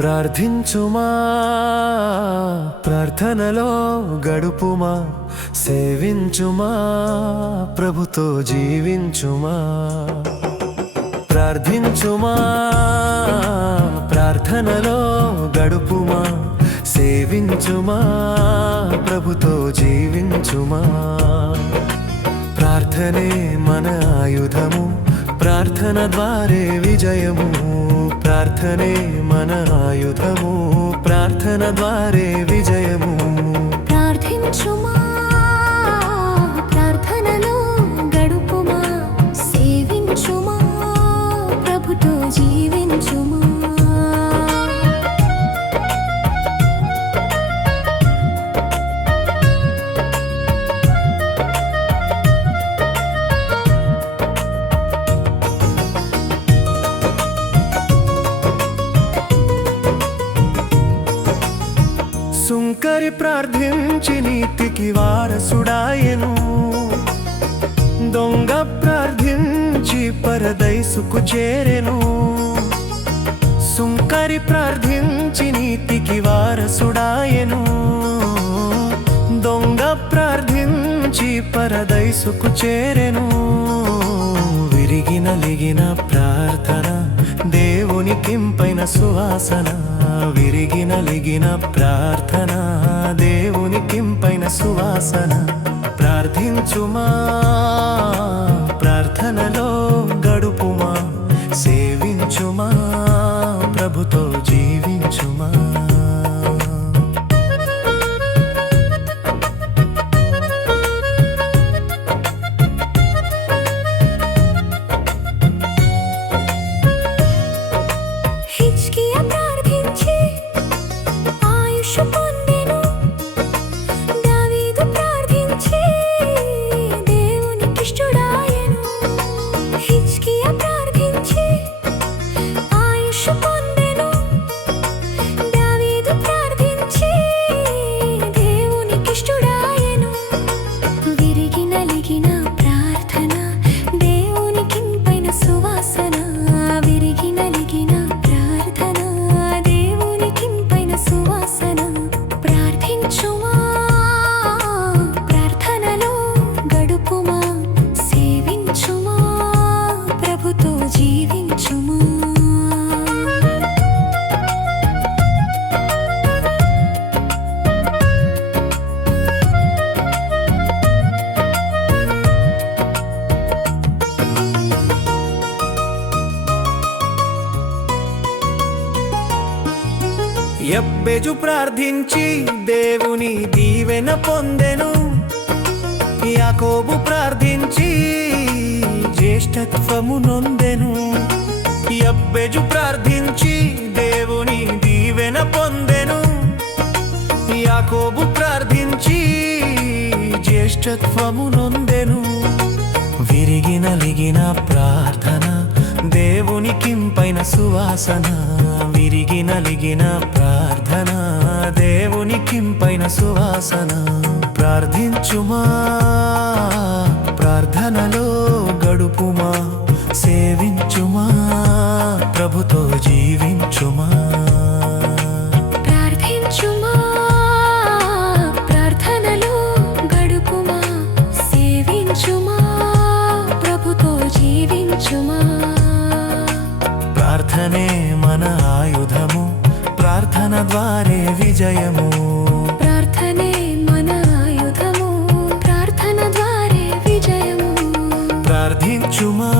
ప్రార్థించుమా ప్రార్థనలో గడుపుమా సేవించుమా ప్రభుతో జీవించుమా ప్రార్థించుమా ప్రార్థనలో గడుపుమా సేవించుమా ప్రభుతో జీవించుమా ప్రార్థనే మన ఆయుధము ప్రార్థన ద్వారే విజయము ప్రార్థనే మన ఆయుధము ప్రార్థన ద్వారే విజయము ప్రార్థించుమా ప్రార్థనలో గడుపుమా సేవించుమా ప్రభుతో జీవించుమా సుంకరి ప్రార్థించి నీతికి వారసుడాయెను దొంగ ప్రార్థించి పరదైసుకు చేరెను సుంకరి ప్రార్థించి నీతికి వారసుడాయెను దొంగ ప్రార్థించి పరదైసుకు చేరెను విరిగి నలిగిన ప్రార్థన దేవునికింపైన సువాసన విరిగి నలిగిన ప్రార్థన దేవునికింపైన సువాసన ప్రార్థించుమా ప్రార్థనలో గడుపుమా సేవించుమా ప్రభుతో జీవించుమా యెబ్బెజు ప్రార్థించి దేవుని దీవెన పొందెను యాకోబు ప్రార్థించి జ్యేష్ఠత్వము నొందెను యెబ్బెజు ప్రార్థించి దేవుని దీవెన పొందెను యాకోబు ప్రార్థించి జ్యేష్ఠత్వము నొందెను విరిగి నలిగిన ప్రార్థన దేవునికింపైన సువాసన విరిగి నలిగిన ప్రార్థన దేవునికింపైన సువాసన ప్రార్థించుమా ప్రార్థనలో గడుపుమా సేవించుమా ప్రభుతో జీవించుమా ప్రార్థించుమా ప్రార్థనలో గడుపుమా సేవించుమా ప్రభుతో జీవించుమా ప్రార్థనే మన ఆయుధము ప్రార్థన ద్వారే విజయము ప్రార్థనే మన ఆయుధము ప్రార్థన ద్వారే విజయము ప్రార్థించుమా